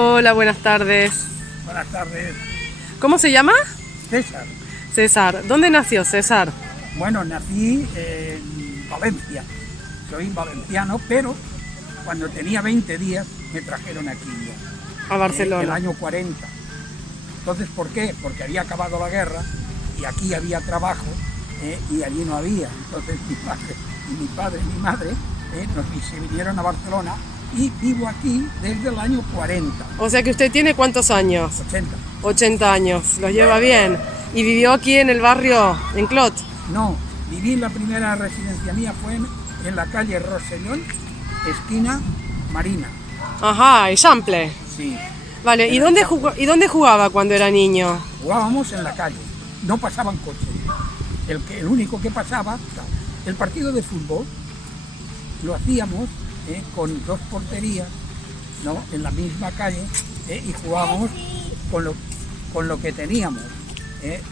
Hola, buenas tardes. Buenas tardes. ¿Cómo se llama? César. César. ¿Dónde nació César? Bueno, nací en Valencia. Soy valenciano, pero cuando tenía 20 días me trajeron aquí ya. A Barcelona. El año 40. Entonces, ¿por qué? Porque había acabado la guerra y aquí había trabajo y allí no había. Entonces mi padre y mi madre se vinieron a Barcelona y vivo aquí desde el año 40. O sea que usted tiene ¿cuántos años? 80. 80 años. ¿Los lleva bien? ¿Y vivió aquí en el barrio, en Clot? No, viví la primera residencia mía fue en la calle Rosellón, esquina Marina. Ajá, Eixample. Sí. Vale, ¿y dónde jugaba cuando era niño? Jugábamos en la calle, no pasaban coches. El único que pasaba, el partido de fútbol, lo hacíamos con dos porterías, ¿no? En la misma calle y jugábamos con lo que teníamos,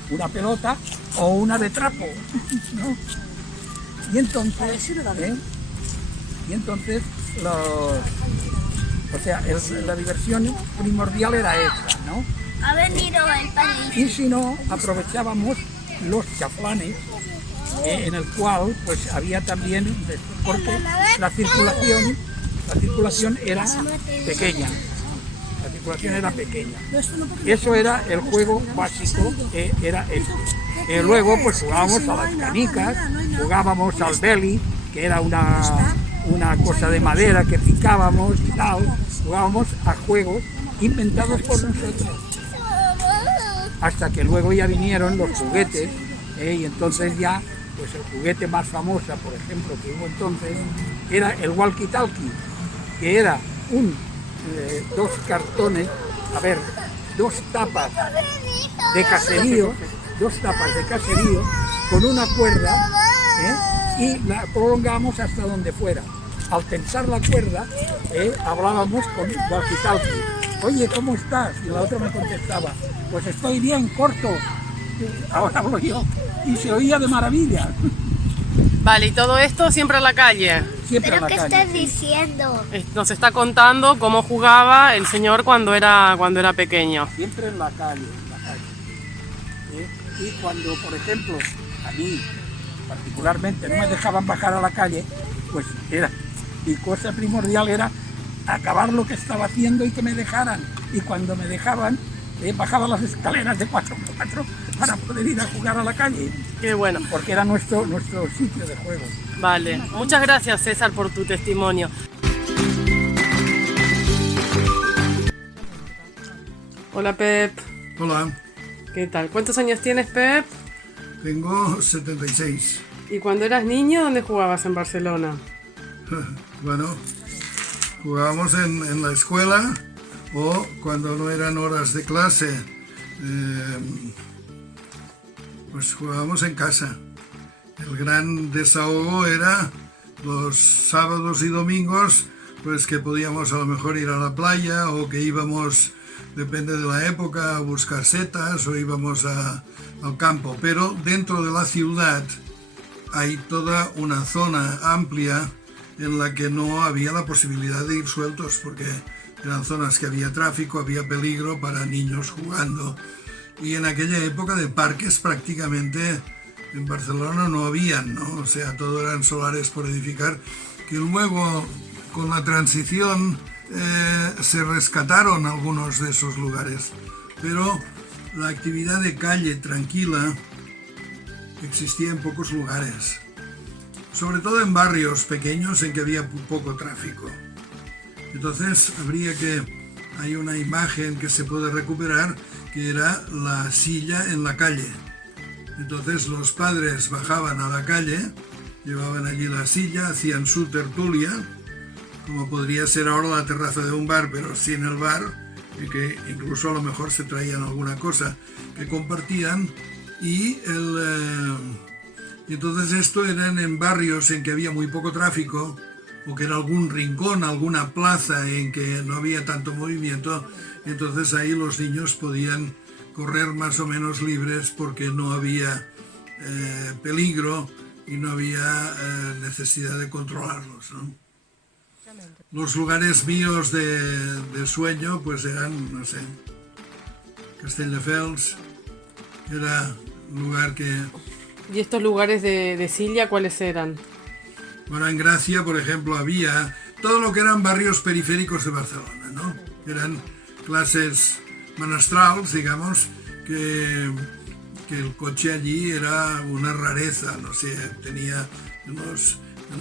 una pelota o una de trapo, ¿no? Y entonces la diversión primordial era esta, ¿no? Ha venido el país. Y si no, aprovechábamos los chaflanes, en el cual pues había también, porque la circulación era pequeña. La circulación era pequeña. Eso era el juego básico, era este. Luego pues jugábamos a las canicas, jugábamos al beli, que era una cosa de madera que picábamos y tal. Jugábamos a juegos inventados por nosotros. Hasta que luego ya vinieron los juguetes, y entonces ya, pues el juguete más famoso, por ejemplo, que hubo entonces, era el walkie-talkie, que era dos cartones, dos tapas de caserío, con una cuerda, y la prolongamos hasta donde fuera. Al tensar la cuerda, hablábamos con walkie-talkie. Oye, ¿cómo estás? Y la otra me contestaba, pues estoy bien, corto. Ahora hablo yo. Y se oía de maravilla. Vale, y todo esto siempre en la calle. Siempre ¿Pero en qué la estás calle. diciendo? Nos está contando cómo jugaba el señor cuando era pequeño. Siempre en la calle, Y cuando, por ejemplo, a mí particularmente no me dejaban bajar a la calle, pues mi cosa primordial era acabar lo que estaba haciendo y que me dejaran. Y cuando me dejaban, bajaba las escaleras de 4x4 para poder ir a jugar a la calle. Qué bueno. Porque era nuestro sitio de juego. Vale, muchas gracias César por tu testimonio. Hola Pep, Hola, ¿qué tal? ¿Cuántos años tienes Pep? tengo 76. ¿Y cuando eras niño dónde jugabas en Barcelona? Bueno, jugábamos en la escuela o cuando no eran horas de clase, pues jugábamos en casa. El gran desahogo era los sábados y domingos, pues que podíamos a lo mejor ir a la playa o que íbamos, depende de la época, a buscar setas o íbamos al campo. Pero dentro de la ciudad hay toda una zona amplia en la que no había la posibilidad de ir sueltos porque eran zonas que había tráfico, había peligro para niños jugando. Y en aquella época de parques prácticamente en Barcelona no habían, ¿no? O sea, todo eran solares por edificar, que luego con la transición se rescataron algunos de esos lugares. Pero la actividad de calle tranquila existía en pocos lugares, sobre todo en barrios pequeños en que había poco tráfico. Entonces hay una imagen que se puede recuperar, que era la silla en la calle. Entonces los padres bajaban a la calle, llevaban allí la silla, hacían su tertulia, como podría ser ahora la terraza de un bar, pero sin el bar, y que incluso a lo mejor se traían alguna cosa que compartían, y entonces esto eran en barrios en que había muy poco tráfico, o que era algún rincón, alguna plaza en que no había tanto movimiento, entonces ahí los niños podían correr más o menos libres porque no había peligro y no había necesidad de controlarlos, ¿no? Los lugares míos de sueño pues eran, no sé, Castelldefels, era un lugar que... ¿Y estos lugares de Silla cuáles eran? Bueno, en Gracia, por ejemplo, había todo lo que eran barrios periféricos de Barcelona, ¿no? Eran clases manastrals, digamos, que el coche allí era una rareza, no sé, tenía en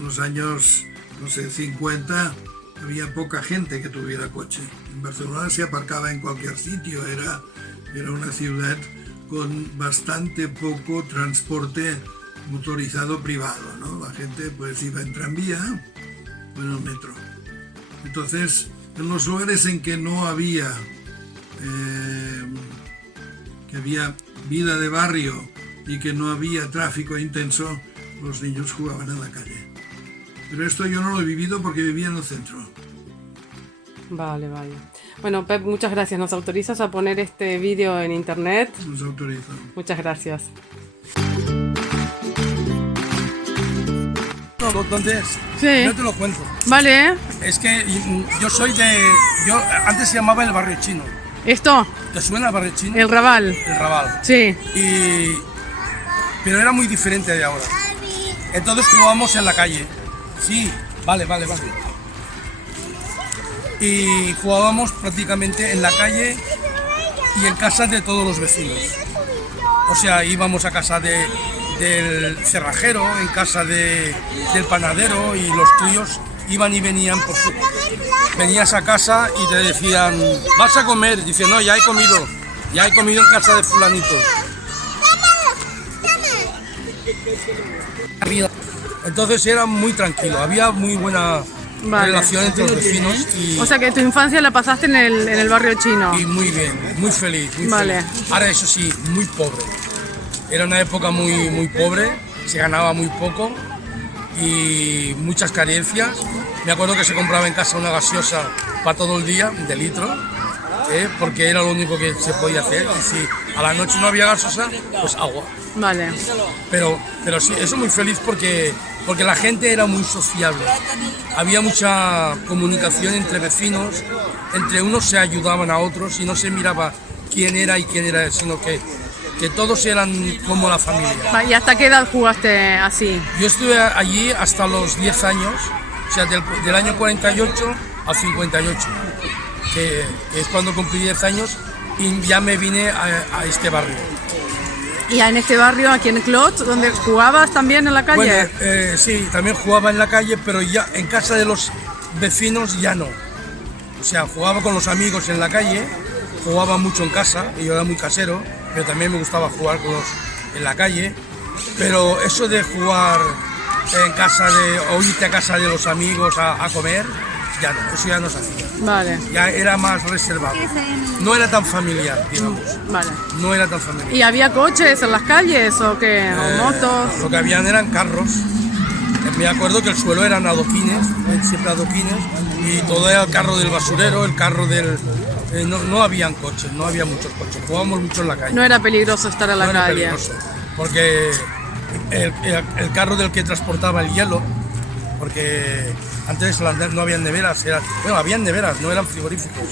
los años, no sé, 50, había poca gente que tuviera coche. En Barcelona se aparcaba en cualquier sitio, era una ciudad con bastante poco transporte motorizado privado, ¿no? La gente pues iba en tranvía o en el metro. Entonces, en los lugares en que no había, que había vida de barrio y que no había tráfico intenso, los niños jugaban en la calle. Pero esto yo no lo he vivido porque vivía en el centro. Vale, vale. Bueno, Pep, muchas gracias. ¿Nos autorizas a poner este vídeo en internet? Nos autorizo. Muchas gracias. ¿Dónde es? Sí. Yo te lo cuento. Vale. Es que yo soy de... antes se llamaba el barrio chino. ¿Esto? ¿Te suena el barrio chino? El Raval. El Raval. Sí. Pero era muy diferente de ahora. Entonces jugábamos en la calle. Sí, vale. Y jugábamos prácticamente en la calle y en casa de todos los vecinos. O sea, íbamos a casa del cerrajero, en casa del panadero, y los tuyos iban y venían por su... Venías a casa y te decían, ¿vas a comer? Dice, no, ya he comido en casa de fulanito. Entonces era muy tranquilo, había muy buena relación entre los vecinos. O sea que tu infancia la pasaste en el barrio chino. Y muy bien, muy feliz, muy vale. Feliz. Ahora eso sí, muy pobre. Era una época muy pobre, se ganaba muy poco y muchas carencias. Me acuerdo que se compraba en casa una gaseosa para todo el día, de litro, porque era lo único que se podía hacer. Y si a la noche no había gaseosa, pues agua. Vale. Pero sí, eso muy feliz porque la gente era muy sociable. Había mucha comunicación entre vecinos, entre unos se ayudaban a otros y no se miraba quién era, sino que todos eran como la familia. ¿Y hasta qué edad jugaste así? Yo estuve allí hasta los 10 años, o sea, del año 48 al 58, que es cuando cumplí 10 años y ya me vine a este barrio. ¿Y en este barrio, aquí en Clot, donde jugabas también en la calle? Bueno, sí, también jugaba en la calle, pero ya en casa de los vecinos ya no. O sea, jugaba con los amigos en la calle, jugaba mucho en casa, y yo era muy casero, pero también me gustaba jugar en la calle. Pero eso de jugar en casa o irte a casa de los amigos a comer, ya no, eso ya no se hacía. Vale. Ya era más reservado. No era tan familiar, digamos. Vale. No era tan familiar. ¿Y había coches en las calles o qué? ¿O motos? Lo que habían eran carros. Me acuerdo que el suelo eran adoquines, siempre adoquines, y todo era el carro del basurero, el carro del... no habían coches, no había muchos coches, jugábamos mucho en la calle. No era peligroso estar en la calle. Peligroso, porque el carro del que transportaba el hielo, porque antes no habían neveras, habían neveras, no eran frigoríficos,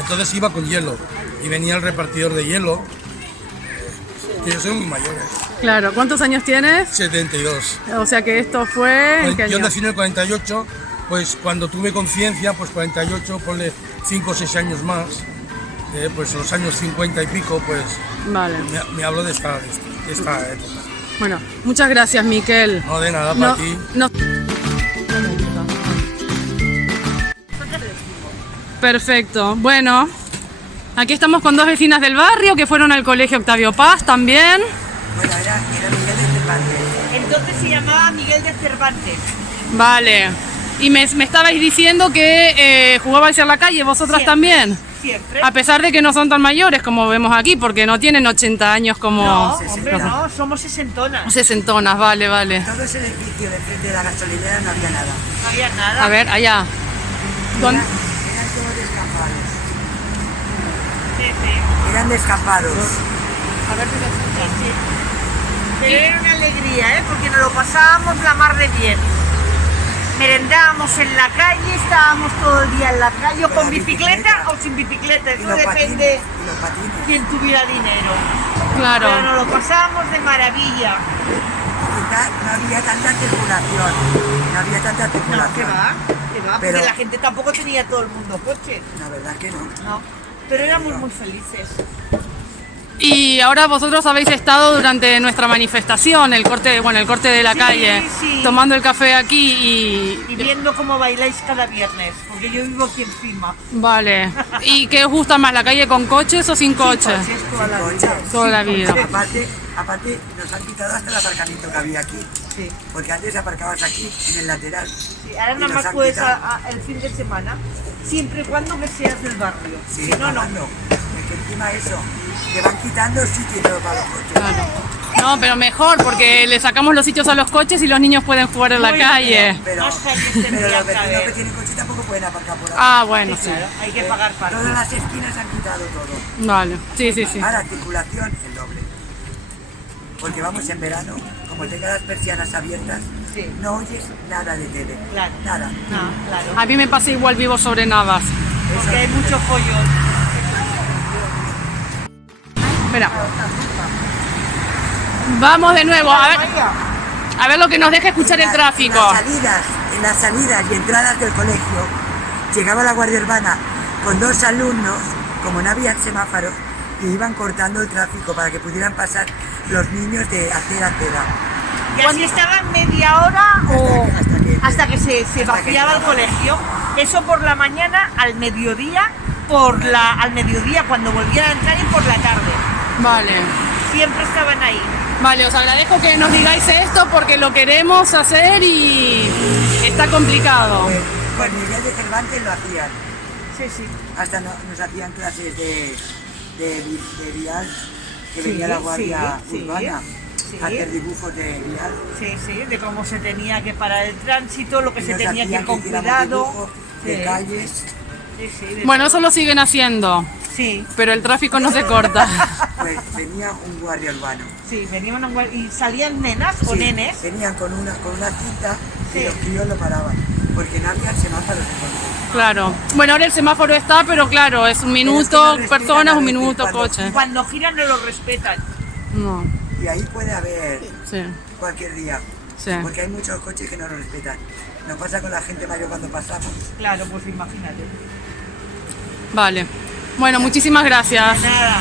entonces iba con hielo y venía el repartidor de hielo, que yo soy muy mayor. Claro, ¿cuántos años tienes? 72. O sea que esto fue... ¿en qué año? Yo nací en el 48, pues cuando tuve conciencia, pues 48, ponle 5 o 6 años más, pues los años 50 y pico, pues vale. me hablo de esta época. Bueno, muchas gracias, Miquel. No, de nada, para ti. Perfecto, bueno, aquí estamos con dos vecinas del barrio que fueron al colegio Octavio Paz también. Bueno, era Miguel de Cervantes. Entonces se llamaba Miguel de Cervantes. Vale, y me estabais diciendo que jugabais en la calle, vosotras Siempre, también. Siempre. A pesar de que no son tan mayores como vemos aquí, porque no tienen 80 años como... No, hombre, no, somos sesentonas. Sesentonas, vale, vale. Todo ese edificio de frente de la gasolinera no había nada. No había nada. A ver, allá. ¿Dónde? Eran todos descampados. Sí. Eran descampados. A ver si Pero era una alegría, porque nos lo pasábamos la mar de bien. Merendábamos en la calle, estábamos todo el día en la calle, o con bicicleta o sin bicicleta, eso depende quién tuviera dinero. Claro. Pero nos lo pasábamos de maravilla. Quizás no había tanta circulación, No, que va, Pero- porque la gente tampoco tenía todo el mundo coche. La verdad que no. No, pero éramos muy felices. Y ahora vosotros habéis estado durante nuestra manifestación, el corte de la Sí, calle, sí. tomando el café aquí Y viendo cómo bailáis cada viernes, porque yo vivo aquí encima. Vale. ¿Y qué os gusta más, la calle con coches o sin coches? Coches toda la Sin vida. coches. Toda la vida. Aparte, nos han quitado hasta el aparcamiento que había aquí. Sí. Porque antes aparcabas aquí, en el lateral. Sí, ahora Y nada nos más han puedes quitado. el fin de semana, siempre y cuando que seas del barrio. Sí, Si no, no. pagando. Es que encima eso, te van quitando sitio y todo para los coches. Claro. No, pero mejor, porque le sacamos los sitios a los coches y los niños pueden jugar en la Muy calle. bien. Pero, Más calles pero tendrían los que vecinos haber. que tienen coche tampoco pueden aparcar por ahí. Ah, bueno, sí. Claro, hay que pagar parking. Todas las esquinas han quitado todo. Vale. Sí, sí, sí. Ahora, circulación, el doble. Porque vamos en verano, como tengas las persianas abiertas, Sí. no oyes nada de tele. Claro. Nada. No, claro. A mí me pasa igual, vivo sobre Navas. Porque hay mucho follón. Espera. Vamos de nuevo, a ver lo que nos deja escuchar el tráfico. En las salidas y entradas del colegio, llegaba la Guardia Urbana con 2 alumnos, como no había semáforos, y iban cortando el tráfico para que pudieran pasar los niños de acera a acera. Y así estaban media hora o Hasta que- se hasta que vaciaba el entraba. colegio. Eso por la mañana, al mediodía, al mediodía cuando volvían a entrar y por la tarde. Vale. Siempre estaban ahí. Vale, os agradezco que nos digáis esto porque lo queremos hacer y está complicado. Con Miguel de Cervantes lo hacían. Sí, sí. Hasta nos hacían clases de vial, que Sí, venía la Guardia sí, Urbana sí. a hacer dibujos de vial. Sí, sí, de cómo se tenía que parar el tránsito, lo que Y se nos tenía que hacían ir con hiciéramos cuidado. dibujos de Sí. calles. Sí, sí, de Bueno, todo. eso lo siguen haciendo, Sí, Pues pero el tráfico no se corta. Pues venía un guardia urbano. sí, venían y salían nenas o Sí, nenes. venían con una cinta y Sí. los críos lo paraban, porque no había semáforos entonces. Claro. Bueno, ahora el semáforo está, pero claro, es un Pero es que minuto no respetan personas, a un veces minuto cuando coche. Cuando giran no los respetan. No, Y ahí puede haber sí, cualquier día, sí. porque hay muchos coches que no lo respetan. Nos pasa con la gente mayor cuando pasamos. Claro, pues imagínate. Vale. Bueno, muchísimas gracias. Nada.